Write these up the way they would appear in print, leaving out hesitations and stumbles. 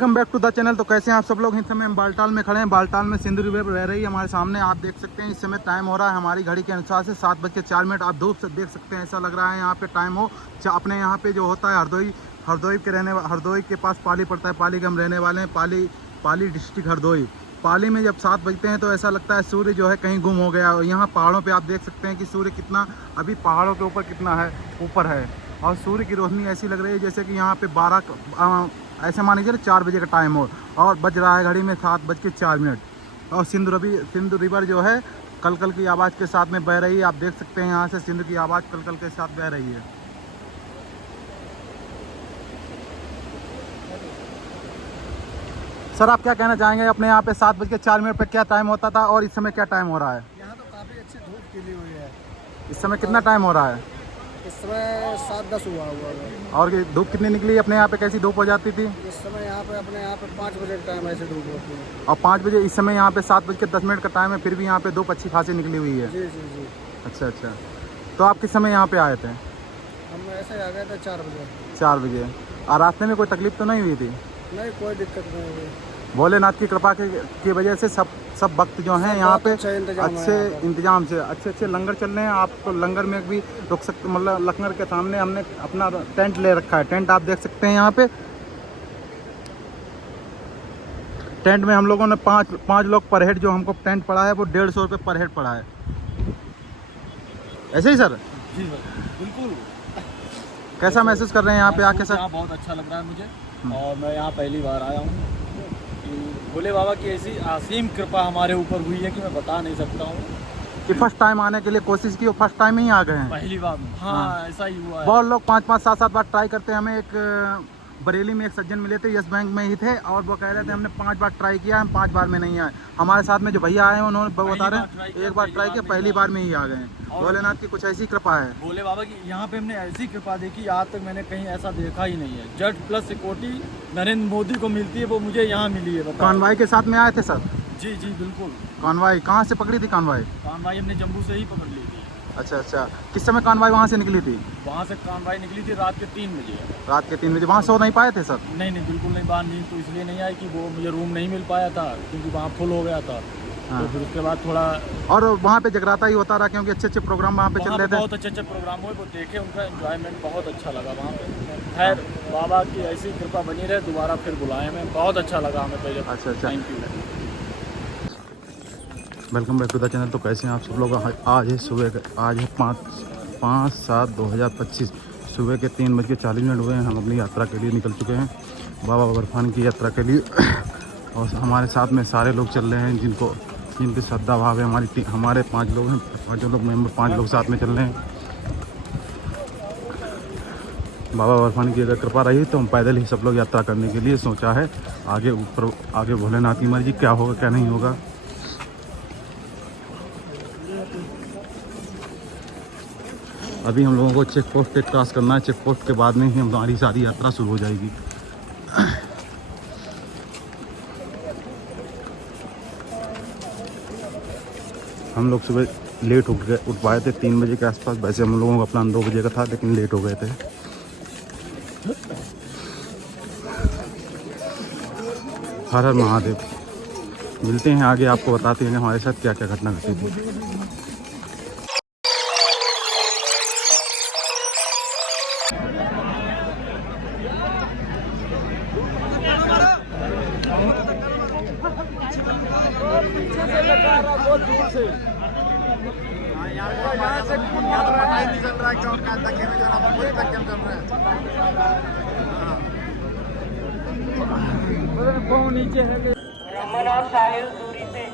Welcome back to the channel. तो कैसे हैं आप सब लोग। इस समय हम बालटाल में खड़े हैं। बालटाल में सिंधु रिवर बह रही है हमारे सामने, आप देख सकते हैं। इस समय टाइम हो रहा है हमारी घड़ी के अनुसार से 7:04। आप धूप से देख सकते हैं, ऐसा लग रहा है यहाँ पे टाइम हो। अपने यहाँ पे जो होता है हरदोई के पास पाली पड़ता है। पाली के हम रहने वाले हैं। पाली डिस्ट्रिक्ट हरदोई। पाली में जब 7 बजते हैं तो ऐसा लगता है सूर्य जो है कहीं गुम हो गया। और यहाँ पहाड़ों पे आप देख सकते हैं कि सूर्य कितना अभी पहाड़ों के ऊपर कितना है, ऊपर है। और सूर्य की रोशनी ऐसी लग रही है जैसे कि यहाँ पे 12 ऐसे मान लीजिए 4 बजे का टाइम हो, और बज रहा है घड़ी में 7:04। और सिंधु रिवर जो है कलकल की आवाज़ के साथ में बह रही है। आप देख सकते हैं यहाँ से सिंधु की आवाज़ कलकल के साथ बह रही है। सर, आप क्या कहना चाहेंगे अपने यहाँ पे 7:04 पे क्या टाइम होता था और इस समय क्या टाइम हो रहा है? यहाँ तो काफ़ी अच्छी धूप खिली हुई है। इस समय कितना टाइम हो रहा है? इस समय 7:10 हुआ है। और ये धूप कितनी निकली अपने यहाँ पे, कैसी धूप हो जाती थी? इस समय यहाँ पे अपने यहाँ पे 5 बजे का टाइम ऐसे धूप होती है। और 5 बजे, इस समय यहाँ पे 7:10 का टाइम है, फिर भी यहाँ पे धूप अच्छी खासी निकली हुई है। जी जी जी। अच्छा। तो आप किस समय यहाँ पे आए थे? हम ऐसे आ गए थे 4 बजे। 4 बजे। और रास्ते में कोई तकलीफ तो नहीं हुई थी? नहीं, कोई दिक्कत नहीं हुई। भोलेनाथ की कृपा की वजह से सब भक्त जो हैं यहाँ पे अच्छे इंतजाम से अच्छे लंगर चल रहे हैं। आप तो लंगर में भी रुक सकते, मतलब लंगर के सामने हमने अपना टेंट ले रखा है। टेंट आप देख सकते हैं यहाँ पे। टेंट में हम लोगों ने पाँच लोग पर हेड, जो हमको टेंट पड़ा है वो 150 रुपये पर हेड पड़ा है। ऐसे ही सर? जी सर, बिल्कुल। कैसा महसूस कर रहे हैं यहाँ पे आके सर? यहाँ बहुत अच्छा लग रहा है मुझे, और मैं यहाँ पहली बार आया हूँ। भोले बाबा की ऐसी असीम कृपा हमारे ऊपर हुई है कि मैं बता नहीं सकता हूँ। कि फर्स्ट टाइम आने के लिए कोशिश की और फर्स्ट टाइम ही आ गए हैं? पहली बार। हाँ, ऐसा ही हुआ है। बहुत लोग 5-5, 7-7 बार ट्राई करते हैं। हमें एक बरेली में एक सज्जन मिले थे, यस बैंक में ही थे, और वो कह रहे थे हमने 5 बार ट्राई किया, हम 5 बार में नहीं आए। हमारे साथ में जो भैया आए हैं उन्होंने बता रहे हैं 1 बार ट्राई किया, पहली बार में ही आ गए हैं। भोलेनाथ की कुछ ऐसी कृपा है। भोले बाबा की यहाँ पे हमने ऐसी कृपा देखी, आज तक मैंने कहीं ऐसा देखा ही नहीं है। जट प्लस सिक्योरिटी नरेंद्र मोदी को मिलती है, वो मुझे यहाँ मिली है। कॉन्वाई के साथ में आए थे सर? जी जी बिल्कुल। कॉन्वाई कहाँ से पकड़ी थी? कॉन्वाई हमने जम्मू से ही पकड़ ली थी। अच्छा। किस समय कॉन्वाई वहाँ से निकली थी? वहाँ से कॉन्वाई निकली थी रात के 3 बजे। रात के 3 बजे। वहाँ सो नहीं पाए थे सर? नहीं, बिल्कुल नहीं। बाहर नींद तो इसलिए नहीं आई कि वो मुझे रूम नहीं मिल पाया था, क्योंकि वहाँ फुल हो गया था। हाँ। तो फिर उसके बाद थोड़ा, और वहाँ पे जगराता ही होता रहा, क्योंकि अच्छे प्रोग्राम वहाँ पे चल रहे थे। बहुत अच्छे प्रोग्राम हुए, वो देखे, उनका एंजॉयमेंट बहुत अच्छा लगा वहाँ पे। खैर, बाबा की ऐसी कृपा बनी रहे, दोबारा फिर बुलाए हमें, बहुत अच्छा लगा हमें पहले। अच्छा। Thank you. Welcome back to the channel. तो कैसे हैं आप सब लोग। आज है 5/7/2025 सुबह के 3:40 हुए हैं। हम अपनी यात्रा के लिए निकल चुके हैं, बाबा बर्फान की यात्रा के लिए। और हमारे साथ में सारे लोग चल रहे हैं जिनकी श्रद्धा भाव है। हमारे 5 लोग हैं, 5 लोग मेंबर, 5 लोग साथ में चल रहे हैं। बाबा बर्फान की अगर कृपा रही तो हम पैदल ही सब लोग यात्रा करने के लिए सोचा है। आगे भोलेनाथ की मर्जी, क्या होगा क्या नहीं होगा। अभी हम लोगों को चेक पोस्ट पे क्रॉस करना है। चेक पोस्ट के बाद में ही हमारी सारी यात्रा शुरू हो जाएगी। हम लोग सुबह लेट उठ पाए थे 3 बजे के आसपास। वैसे हम लोगों का प्लान 2 बजे का था, लेकिन लेट हो गए थे। हर हर महादेव। मिलते हैं आगे, आपको बताते हैं हमारे साथ क्या क्या घटना घटी थी। रमन और साहिल दूरी से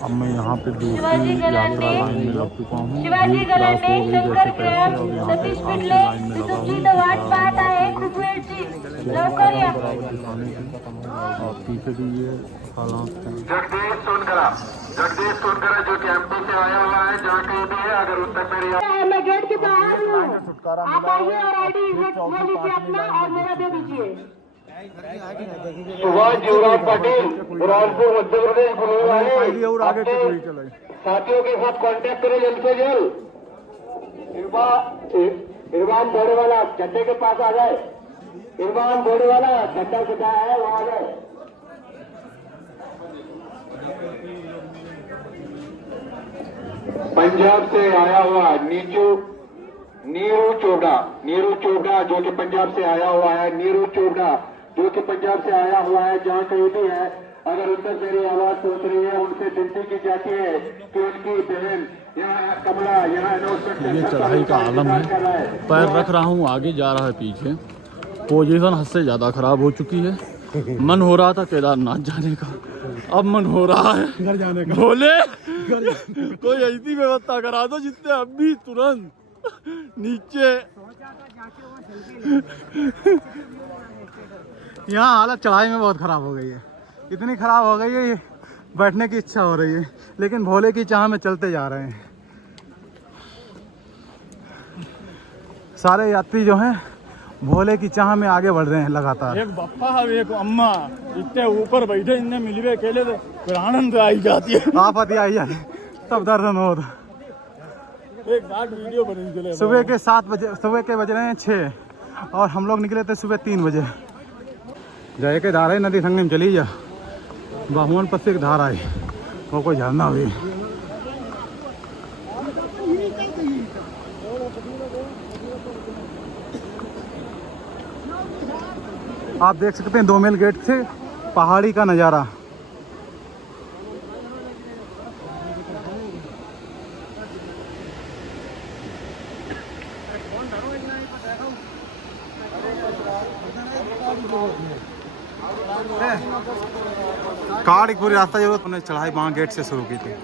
अब मैं यहाँ पे दूसरी यात्रा लाइन में लग चुका हूँ। भीड़ क्रॉस हो गई जैसे तैसे। और यहाँ पे आगे लाइन में लगा हूँ और पीछे भी ये हालात हैं। जगदीश सोनकरा जो कि एमपी से आया हुआ है, जहाँ कहीं भी है, अगर उत्तर मेरी मैं गेट के बाहर हूँ, आप आइए और आईडी ले लीजिए अपना और मेरा दे दीजिए। सुभाष युवराज पाटिल, बुरहानपुर मध्य प्रदेश बोलने वाले। और आगे की पूरी चले। साथियों के साथ कांटेक्ट करें जल्द से जल्द। इरफान घोड़े वाला झंडे के पास आ जाए। इरफान घोड़े वाला झंडा सजाया है, वहां आ जाए। पंजाब से आया हुआ नीरू चोपड़ा जो कि पंजाब से आया हुआ है, नीरू चोपड़ा जो कि पंजाब से आया हुआ है। जहाँ कहीं भी है, अगर उनसे मेरी आवाज पहुंच रही है, उनसे विनती की जाती है कि उनकी बहन यहाँ कमला यहाँ अनाउंसमेंट। ये चढ़ाई का आलम है, पैर रख रहा हूँ, आगे जा रहा है पीछे। पोजीशन हद से ज़्यादा खराब हो चुकी है। मन हो रहा था केदारनाथ जाने का, अब मन हो रहा है घर जाने का। बोले कोई ऐसी व्यवस्था करा दो जिससे अब भी तुरंत नीचे। यहाँ हालत चढ़ाई में बहुत ख़राब हो गई है, इतनी ख़राब हो गई है, बैठने की इच्छा हो रही है, लेकिन भोले की चाह में चलते जा रहे हैं। सारे यात्री जो हैं भोले की चाह में आगे बढ़ रहे हैं लगातार। एक बप्पा एक अम्मा इतने ऊपर बैठे, इनने मिलवे अकेले थे, फिर आनंद आई जाती है, आफत आई जाती तब दर्शन होता। एक वीडियो बनी चले। सुबह के 7 बजे, सुबह के बज रहे हैं 6 और हम लोग निकले थे सुबह 3 बजे। जय के धारा नदी संगम चली जा, बाहुवन पर से एक धारा है, वो कोई झरना हुई। आप देख सकते हैं 2 मील गेट से पहाड़ी का नज़ारा। कार पूरी रास्ता जरूरत हमने चढ़ाई वहाँ गेट से शुरू की थी।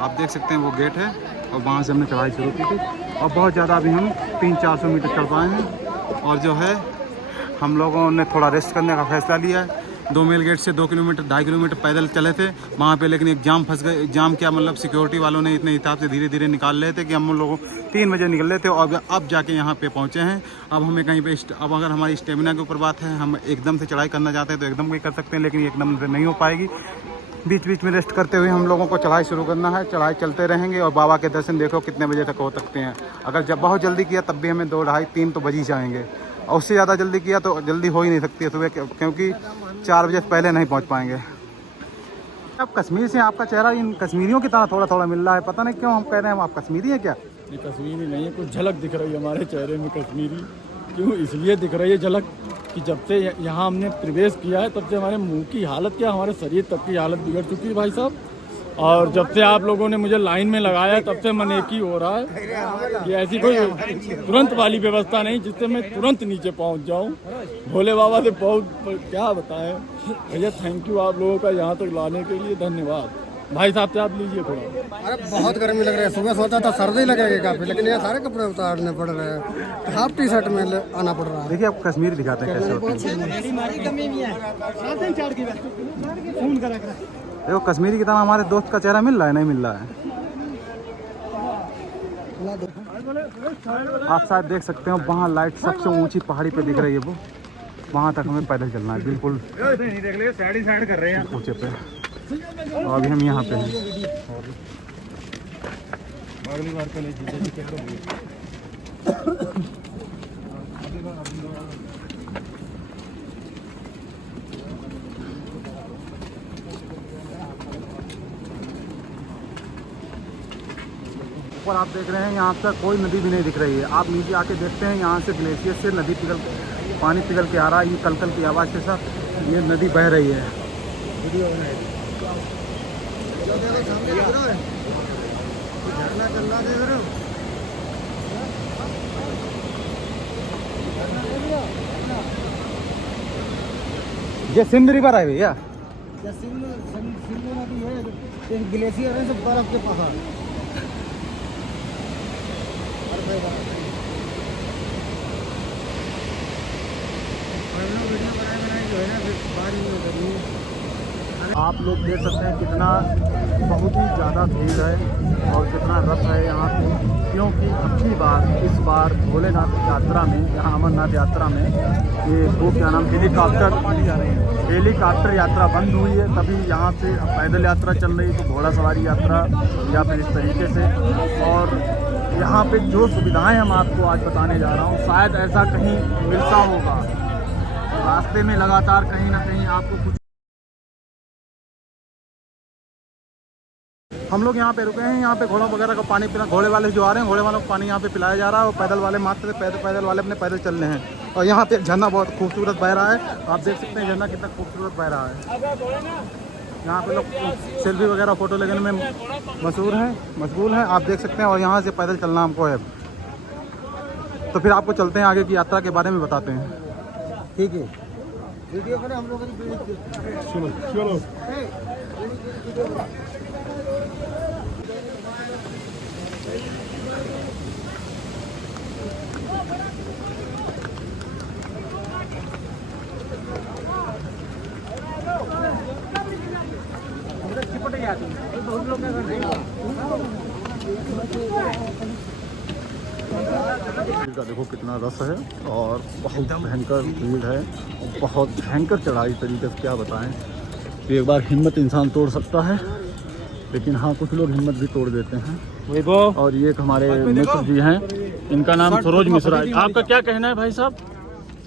आप देख सकते हैं वो गेट है और वहाँ से हमने चढ़ाई शुरू की थी और बहुत ज़्यादा अभी हम 300-400 मीटर चढ़ पाए हैं। और जो है हम लोगों ने थोड़ा रेस्ट करने का फैसला लिया है। 2 मील गेट से 2 किलोमीटर 2.5 किलोमीटर पैदल चले थे वहाँ पे, लेकिन एक जाम फंस गए। जाम क्या मतलब, सिक्योरिटी वालों ने इतने हिसाब से धीरे धीरे निकाल रहे थे कि हम लोग 3 बजे निकल रहे थे और अब जाके यहाँ पे पहुँचे हैं। अब हमें कहीं पे अब अगर हमारी स्टेमिना के ऊपर बात है, हम एकदम से चढ़ाई करना चाहते हैं तो एकदम भी कर सकते हैं, लेकिन एकदम से नहीं हो पाएगी। बीच बीच में रेस्ट करते हुए हम लोगों को चढ़ाई शुरू करना है। चढ़ाई चलते रहेंगे और बाबा के दर्शन देखो कितने बजे तक हो सकते हैं। अगर जब बहुत जल्दी किया तब भी हमें 2, 2:30, 3 तो बज ही जाएंगे, और उससे ज़्यादा जल्दी किया तो जल्दी हो ही नहीं सकती है सुबह, क्योंकि 4 बजे पहले नहीं पहुंच पाएंगे। अब कश्मीर से आपका चेहरा इन कश्मीरियों की तरह थोड़ा थोड़ा मिल रहा है, पता नहीं क्यों हम कह रहे हैं आप कश्मीरी हैं क्या? ये कश्मीरी नहीं है, कुछ झलक दिख रही है हमारे चेहरे में कश्मीरी। क्यों इसलिए दिख रही है झलक कि जब से यहाँ हमने प्रवेश किया है तब से हमारे मुंह की हालत क्या, हमारे शरीर तक की हालत बिगड़ चुकी है भाई साहब। और जब से आप लोगों ने मुझे लाइन में लगाया तब से मन एक ही हो रहा है कि ऐसी कोई तुरंत वाली व्यवस्था नहीं जिससे मैं तुरंत नीचे पहुंच जाऊं। भोले बाबा से बहुत क्या बताएं भैया, थैंक यू आप लोगों का यहाँ तक लाने के लिए, धन्यवाद। भाई साहब से आप लीजिए थोड़ा। अरे बहुत गर्मी लग रही है, सुबह सोचा था सर्दी लगेगी काफी, लेकिन ये सारे कपड़े उतारने पड़ रहे हैं, हाफ टी शर्ट में आना पड़ रहा है। देखिए आप कश्मीरी दिखाते हैं कैसे होते हैं। देखो कश्मीरी की तरह हमारे दोस्त का चेहरा मिल रहा है, नहीं मिल रहा है। आप शायद देख सकते हो वहाँ लाइट सबसे ऊंची पहाड़ी पे दिख रही है, वो वहाँ तक हमें पैदल चलना है, बिल्कुल साइड कर रहे हैं ऊंचे पे। और अभी हम यहाँ पे हैं। ऊपर आप देख रहे हैं यहाँ पर कोई नदी भी नहीं दिख रही है। आप नीचे आके देखते हैं, यहाँ से ग्लेशियर से नदी पानी पिघल के आ रहा है। ये कलकल की आवाज़ के साथ ये नदी बह रही है। ये सिंध रिवर है भैया, सिंधु नदी है, ग्लेशियर है, सब बर्फ के पहाड़। आप लोग देख सकते हैं कितना बहुत ही ज़्यादा भीड़ है और कितना रश है यहाँ पे, क्योंकि इस बार भोलेनाथ यात्रा में, यहाँ अमरनाथ यात्रा में ये वो क्या नाम हेलीकॉप्टर यात्रा बंद हुई है। तभी यहाँ से पैदल यात्रा चल रही, तो घोड़ा सवारी यात्रा या फिर इस तरीके से। और यहाँ पे जो सुविधाएं हम आपको आज बताने जा रहा हूँ शायद ऐसा कहीं मिलता होगा। रास्ते में लगातार कहीं ना कहीं आपको कुछ। हम लोग यहाँ पे रुके हैं, यहाँ पे घोड़ों वगैरह का पानी पीना, घोड़े वाले जो आ रहे हैं घोड़े वालों को पानी यहाँ पे पिलाया जा रहा है और पैदल वाले मात्र पैदल वाले अपने पैदल चल रहे हैं। और यहाँ पे झरना बहुत खूबसूरत बह रहा है, आप देख सकते हैं झरना कितना खूबसूरत बह रहा है। यहाँ पे लोग सेल्फी वगैरह फ़ोटो लेने में मशगूल है, आप देख सकते हैं। और यहाँ से पैदल चलना हमको है, तो फिर आपको चलते हैं आगे की यात्रा के बारे में बताते हैं। ठीक है, वीडियो करें हम लोग। चलो का देखो कितना रस है और बहुत भयंकर भीड़ है, बहुत भयंकर चढ़ाई तरीके से क्या बताएं। एक बार हिम्मत इंसान तोड़ सकता है, लेकिन हाँ कुछ लोग हिम्मत भी तोड़ देते हैं। और ये एक हमारे मित्र जी हैं, इनका नाम सरोज मिश्रा है। आपका क्या कहना है भाई साहब,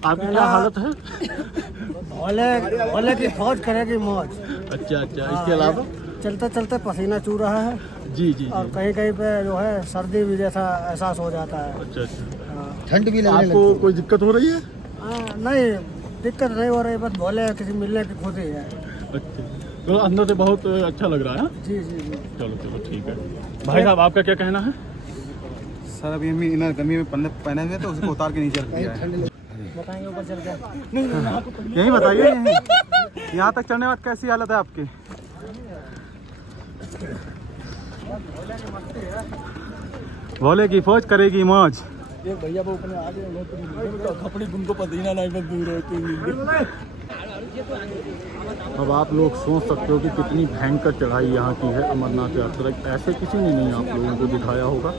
आपकी क्या हालत है? ओले की फौज करेगी मौज। अच्छा, इसके अलावा चलते चलते पसीना चू रहा है जी। और कहीं कहीं पे जो है सर्दी भी जैसा एहसास हो जाता है। अच्छा, ठंड भी लगने आपको कोई दिक्कत हो रही है? नहीं, दिक्कत नहीं हो रही, बस भोले किसी मिलने की खुद ही है। अच्छा, तो अंदर से बहुत अच्छा लग रहा है। जी। चलो ठीक है। भाई साहब आपका क्या कहना है? सर अभी हम इन्हें गर्मी में पहने हुए तो उसको उतार के नीचे रख दिया है। बताएंगे ऊपर चल के। यही बताइए, यहाँ तक चढ़ने के बाद कैसी हालत है आपकी? भोले की फौज करेगी मौज। ये भैया वो अपने आ गए खपड़ी उनको पसीना नहीं बस दूर होती। अब आप लोग सोच सकते हो कि कितनी भयंकर चढ़ाई यहाँ की है अमरनाथ यात्रा। ऐसे किसी ने नहीं आप लोगों को दिखाया होगा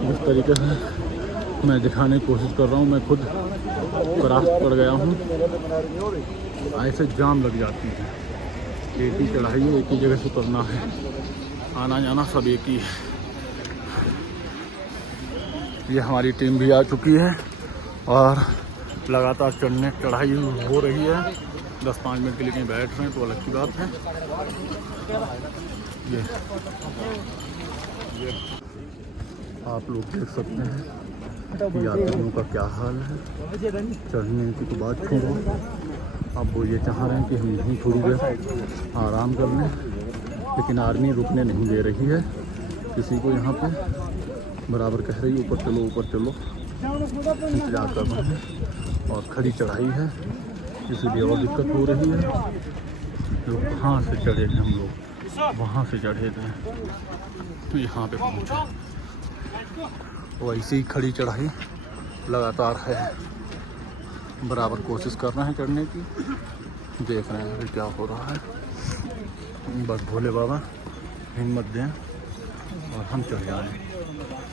जिस तरीके से मैं दिखाने की कोशिश कर रहा हूँ। मैं खुद त्रास पड़ गया हूँ, ऐसे जाम लग जाती है। एक ही चढ़ाई है, एक ही जगह से उतरना है, आना जाना सब एक ही है। ये हमारी टीम भी आ चुकी है और लगातार चढ़ाई हो रही है। 10-5 मिनट के लिए कहीं बैठ रहे हैं तो अलग की बात है। ये आप लोग देख सकते हैं कि यात्रियों का क्या हाल है। चढ़ने की तो बात छोड़ो, अब वो ये चाह रहे हैं कि हम यहीं थोड़ी देर आराम कर लें, लेकिन आर्मी रुकने नहीं दे रही है किसी को। यहाँ पे बराबर कह रही है ऊपर चलो, इंतजार कर रहे हैं। और खड़ी चढ़ाई है इसीलिए और दिक्कत हो रही है। लोग कहाँ से चढ़े थे, हम लोग वहाँ से चढ़े थे तो यहाँ पे पहुँचा। तो ऐसी ही खड़ी चढ़ाई लगातार है, बराबर कोशिश कर रहे हैं चढ़ने की। देख रहे हैं क्या हो रहा है। बस भोले बाबा हिम्मत दें और हम चढ़ जाएं।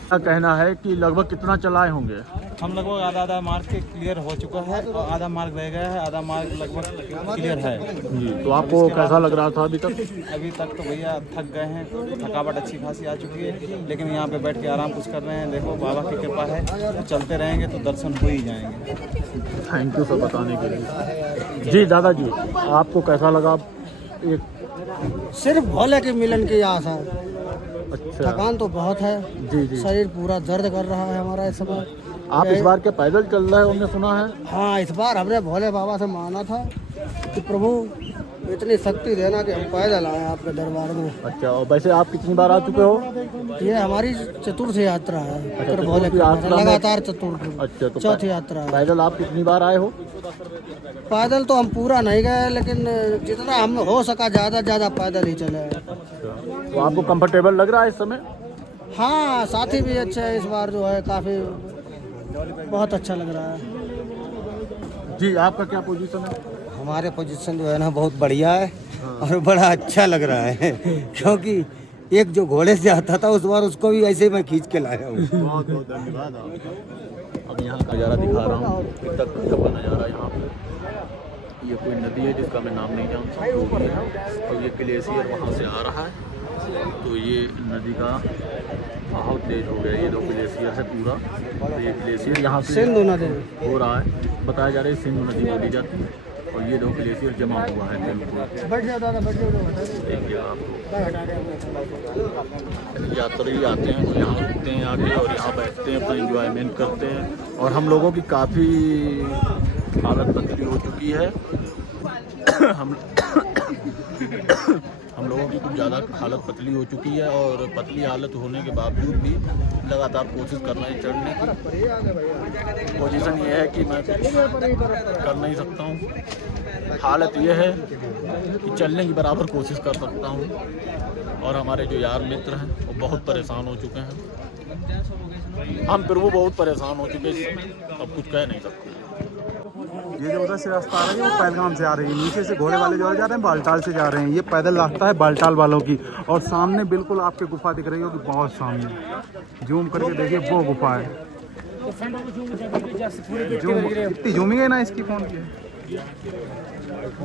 क्या कहना है कि लगभग कितना चलाए होंगे? हम लगभग आधा मार्ग के क्लियर हो चुका है और आधा मार्ग रह गया है, आधा मार्ग लगभग क्लियर है जी। तो आपको कैसा लग रहा था अभी तक? अभी तक तो भैया थक गए हैं, थकावट अच्छी खासी आ चुकी है, लेकिन यहाँ पे बैठ के आराम कुछ कर रहे हैं। देखो बाबा की कृपा है, तो चलते रहेंगे तो दर्शन हो ही जाएंगे। थैंक यू सब बताने के लिए। जी दादाजी, आपको कैसा लगा? एक सिर्फ भोले के मिलन की आस है। अच्छा, थकान तो बहुत है जी। शरीर पूरा दर्द कर रहा है हमारा इस समय। आप इस बार के पैदल चल रहे हो हमने सुना है? हाँ, इस बार हमने भोले बाबा से मांगा था कि प्रभु इतनी शक्ति देना कि हम पैदल आए आपके दरबार में। अच्छा, और वैसे आप कितनी बार आ चुके हो? ये हमारी चतुर्थ यात्रा है। अच्छा, फिर भोले की यात्रा में- लगातार चतुर्थ अच्छा, तो चौथी यात्रा है। पैदल आप कितनी बार आए हो? पैदल तो हम पूरा नहीं गए, लेकिन जितना हम हो सका ज़्यादा पैदल ही चले। तो आपको कंफर्टेबल लग रहा है इस समय? हाँ, साथी भी अच्छे हैं इस बार, जो है काफ़ी बहुत अच्छा लग रहा है। जी, आपका क्या पोजीशन है? हमारे पोजीशन जो है ना बहुत बढ़िया है और बड़ा अच्छा लग रहा है क्योंकि एक जो घोड़े से आता था उस बार उसको भी ऐसे मैं खींच के लाया हूँ। बहुत बहुत धन्यवाद। अब यहाँ का नज़ारा दिखा रहा हूँ, कितना का नज़ारा यहाँ पे। ये कोई नदी है जिसका मैं नाम नहीं जानता और ये ग्लेशियर वहाँ से आ रहा है तो ये नदी का बहाव तेज हो गया। ये 2 ग्लेशियर है पूरा, तो ये ग्लेशियर यहाँ से सिंधु नदी हो रहा है। बताया जा रहा है सिंधु नदी बोली जाती है, और ये 2 ग्लेशियर जमा हुआ है बिल्कुल। बैठ जाओ दादा, बैठ जाओ। देखिए आपको यात्री आते हैं तो यहाँ रुकते हैं आके और यहाँ बैठते हैं, अपना एंजॉयमेंट करते हैं। और हम लोगों की काफ़ी हालत पतली हो चुकी है। हम लोगों की कुछ ज़्यादा हालत पतली हो चुकी है, और पतली हालत होने के बावजूद भी लगातार कोशिश कर रहे हैं चढ़ने की। पोजीशन ये है कि मैं कुछ कर नहीं सकता हूँ। हालत ये है कि चलने की बराबर कोशिश कर सकता हूँ। और हमारे जो यार मित्र हैं वो बहुत परेशान हो चुके हैं। हम फिर वो बहुत परेशान हो चुके हैं, अब कुछ कह नहीं सकते। ये जो उधर से रास्ता आ रही है वो पहलगाम से आ रही है, नीचे से घोड़े वाले जो जा रहे हैं बालटाल से जा रहे हैं। ये पैदल रास्ता है बालटाल वालों की। और सामने बिल्कुल आपके गुफा दिख रही होगी, बहुत सामने जूम करके देखिए वो गुफा है। जूम इतनी जूमिंग है ना इसकी फ़ोन की,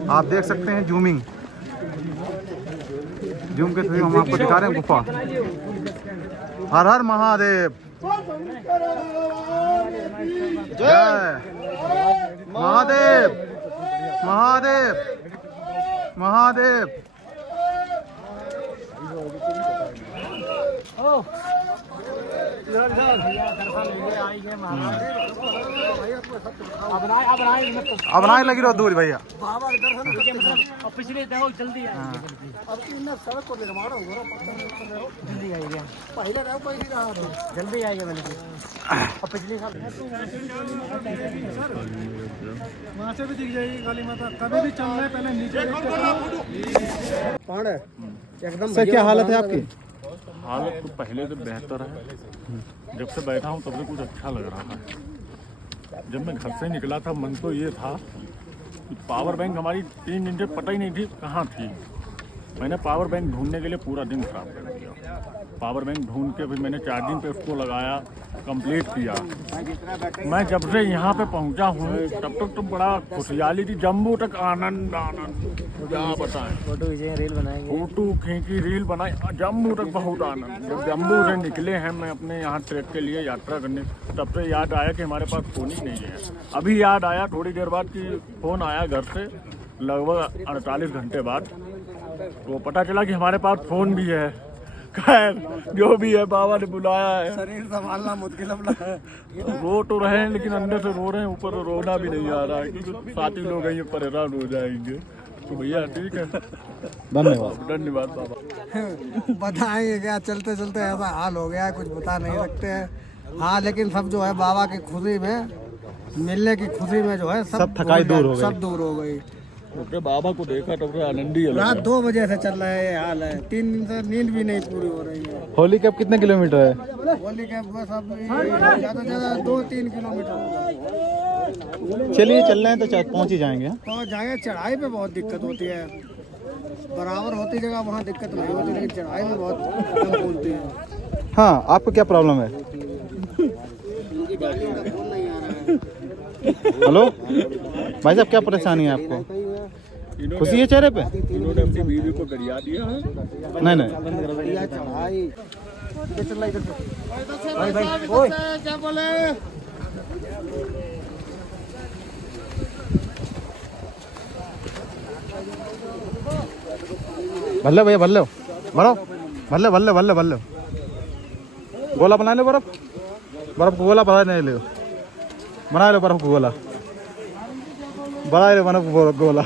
आप देख सकते हैं जूमिंग। जूम के थ्रू हम आपको दिखा रहे हैं गुफा। हर हर महादेव, जय महादेव, महादेव, महादेव। अब ना लगी रहो दूर भैया। पिछले देखो जल्दी अब सड़क को निर्माण होगा, जल्दी आएगा। पहले रहो पहले रहा जल्दी आएगा मैंने। अब पिछले साल वहाँ से भी दिख जाएगी काली माता। कभी भी चलना है पहले नीचे है एकदम। सर क्या हालत है आपकी? हालत तो पहले से बेहतर है। जब से बैठा हूँ तब से कुछ अच्छा लग रहा है। जब मैं घर से निकला था मन तो ये था कि पावर बैंक हमारी 3 दिन से पता ही नहीं थी कहाँ थी। मैंने पावर बैंक ढूंढने के लिए पूरा दिन खराब कर दिया। पावर बैंक ढूंढ के फिर मैंने चार्जिंग पे उसको लगाया, कंप्लीट किया। मैं जब से यहाँ पे पहुँचा हूँ तब तक तो बड़ा खुशहाली थी। जम्मू तक आनंद आनंद, क्या बताएं। फोटो खींचे, रील बनाएंगे, फोटो खींची, रील बनाई। जम्मू तक बहुत आनंद। जब जम्मू से निकले हैं मैं अपने यहाँ ट्रैक के लिए यात्रा करने, तब से याद आया कि हमारे पास फ़ोन ही नहीं है। अभी याद आया थोड़ी देर बाद कि फ़ोन आया घर से लगभग 48 घंटे बाद, तो पता चला कि हमारे पास फ़ोन भी है। खैर जो भी है बाबा ने बुलाया है। शरीर संभालना मुश्किल है। रो तो रहे हैं लेकिन अंदर से रो रहे हैं, ऊपर रोना भी नहीं आ रहा है क्योंकि साथी लोग हैं ये परेशान हो जाएंगे। तो भैया ठीक है, धन्यवाद। धन्यवाद बाबा। बताएंगे क्या, चलते चलते ऐसा हाल हो गया है, कुछ बता नहीं सकते हैं। हाँ लेकिन सब जो है बाबा की खुशी में, मिलने की खुशी में जो है सब थकाई दूर हो गई, सब दूर हो गई। तो बाबा को देखा तब तो आनंद ही अलग रात है। 2 बजे से चल रहा है ये हाल है। 3 दिन से नींद भी नहीं पूरी हो रही है। होली कैप कितने किलोमीटर है? होली कैप बस अब ज़्यादा से ज़्यादा 2-3 किलोमीटर होगा। चलिए चल रहे हैं तो पहुँच ही जाएंगे। पहुँच जाएंगे। चढ़ाई पे बहुत दिक्कत होती है, बराबर होती जगह वहाँ दिक्कत नहीं होती, लेकिन चढ़ाई में बहुत कम बोलती है। हाँ आपको क्या प्रॉब्लम है? हेलो भाई साहब, क्या परेशानी है आपको? खुशी है चेहरे पे? इन्होंने अपनी बीवी को गरिया दिया है। नहीं नहीं क्या बोले? भल्ले भैया भल्ले बर्फ, भल्ले भल्ले भल्ले भल्ले गोला बना लो, बर्फ बर्फ को गोला बना लो, बना लो बर्फ को गोला, बना लो बर्फ गोला।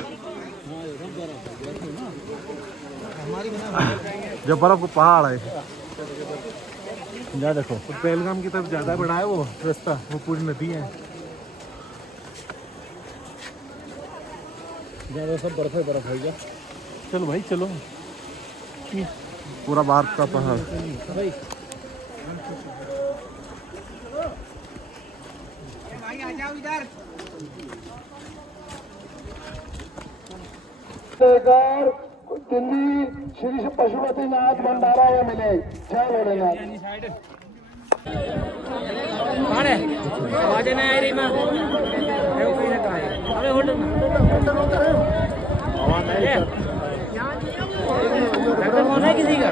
जो बर्फ को पहाड़ है, जा देखो पहलगाम की तरफ ज्यादा बड़ा है वो रास्ता, वो पूरी नदी है। ज्यादा सब बर्फ है, बर्फ है। चलो भाई चलो, पूरा भारत का पहाड़। दिल्ली श्री पशुपतिनाथ भंडारा में मिले। जय भोलेनाथ। आवाज़ नहीं आ रही माँ, कहीं ना कहीं अरे होल्ड डॉक्टर कौन है किसी का?